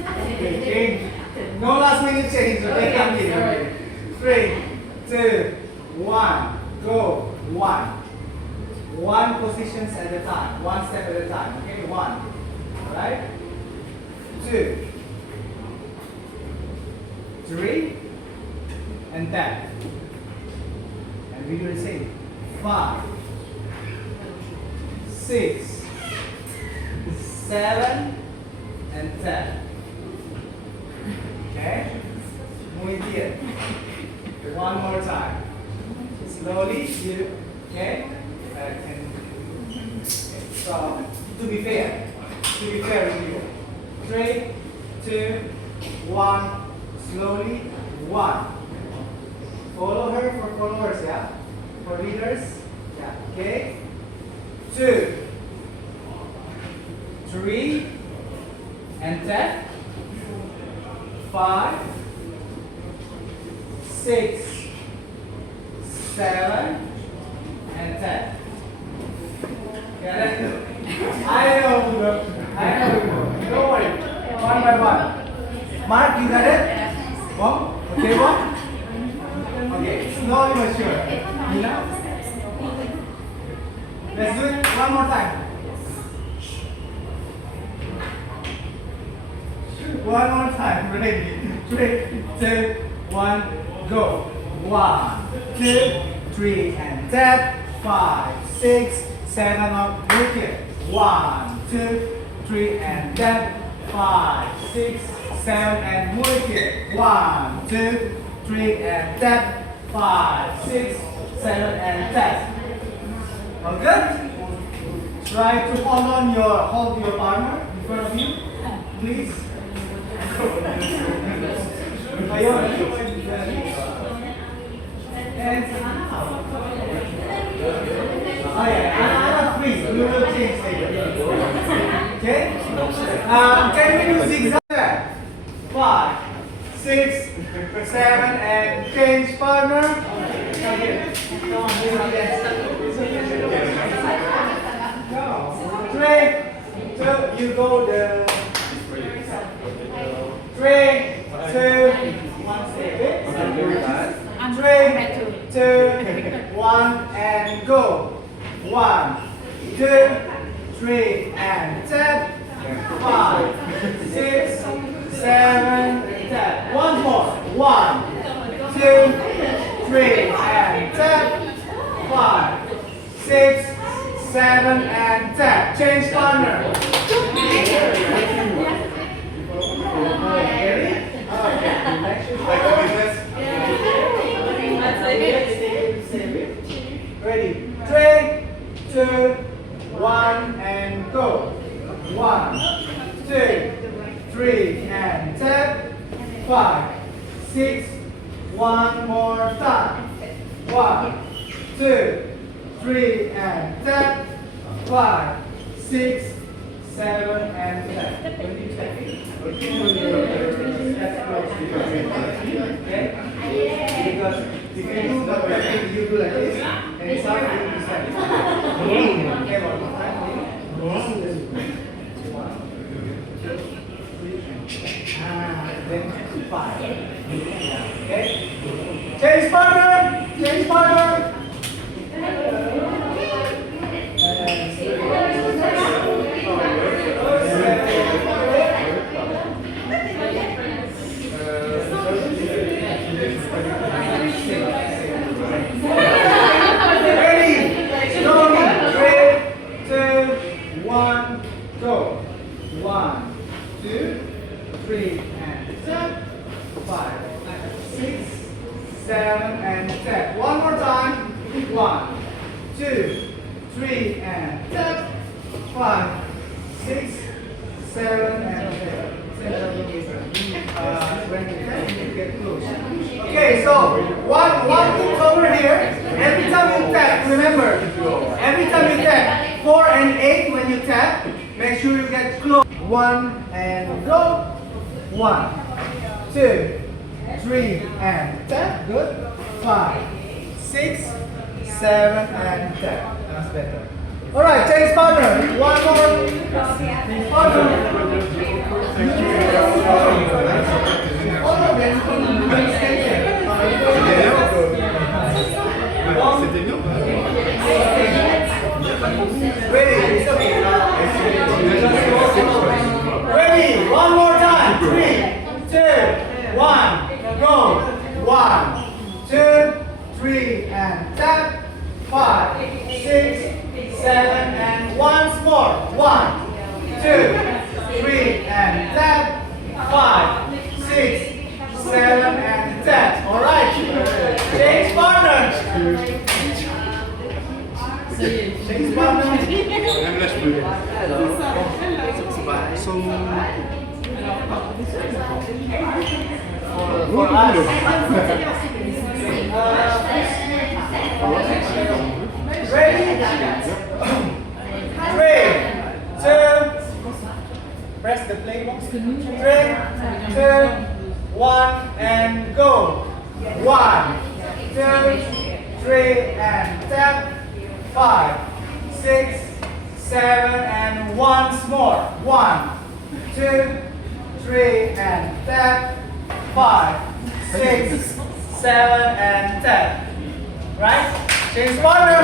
Okay, change. No last minute change, okay? Okay. 3, 2, 1, go. 1. One positions at a time, one step at a time, okay? 1, right? 2, 3, and tap. And we do the same. 5, 6, 7, and tap. Okay? Muy bien. One more time. Slowly, you, okay? So, to be fair with you. 3, 2, 1, slowly, 1. Follow her for followers, yeah? For leaders, yeah, okay? 2, 3, and tap. 5, 6, 7, and tap. Yeah, I know. Don't worry. One by one. Mark, you got it? One? Okay, one? Okay, slowly but sure. You know? Let's do it one more time. One more time. Ready? 3, 2, 1, go. 1, 2, 3, and tap. 5, 6, 7 up. Look here. 1, 2, 3, and tap. 5, 6, 7, and move here. 1, 2, 3, and tap. 5, 6, 7, and tap. All good? Try to hold your partner in front of you, please. And please, we will change later. Okay? Can we do zigzag? 5, 6, 7, and change partner. Go. 3, 2, you go the 3, 2, 1, stay. 3, 2, 1, and go. 1, 2, 3, and tap. 5, 6, 7, tap. One more. 1, 2, 3, and tap. 5, 6, 7, and tap. Change partner. Ready? 3, 2, 1, and go. 1, 2, 3, and tap. 5, 6, 1 more time. 1, 2, 3, and tap. 5, 6, 7, and tap. Okay? Because if you do the perfect, you do like this, and it's hard to do this like this. Okay, one more time, please. 1, 2, 3, then 5. Okay? Change partner! Change partner! Go. 1, 2, 3, and tap. 5, 6, 7, and tap. One more time. 1, 2, 3, and tap. 5, 6, 7, and tap. Get close. Okay, so one thing over here. Every time you tap, remember, every time you tap, 4 and 8 when you tap, make sure you get close. 1 and go. 1, 2, 3, and tap. Good. 5, 6, 7, and tap. That's better. Alright, change partner. One more. Partner. 3, 2, 1, go. 1, 2, 3, and tap. 5, 6, 7, and once more. 1, 2, 3, and tap. 5, 6, 7, and tap. All right. Change partner. Change partner. For us. Ready? 3, 2. Press the play box. 3, 2, 1, and go. 1, 2, 3, and tap. 5, 6, 7, and once more. 1, 2, 3, and tap. 5, 6, 7, and tap. Right? Change partner.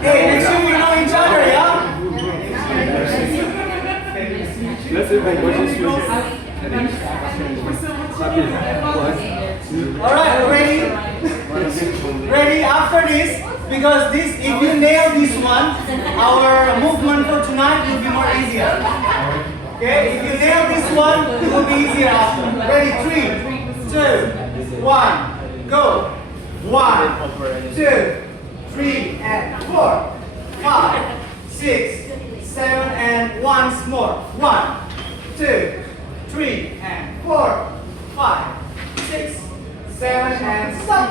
Hey, next time we know each other, yeah? Alright, ready? Ready after this? Because this, if you nail this one, our movement for tonight will be more easier. Okay, if you nail this one, it will be easier after. Ready? 3, 2, 1, go. 1, 2, 3, and 4, 5, 6, 7, and once more. 1, 2, 3, and 4, 5, 6, 7, and stop.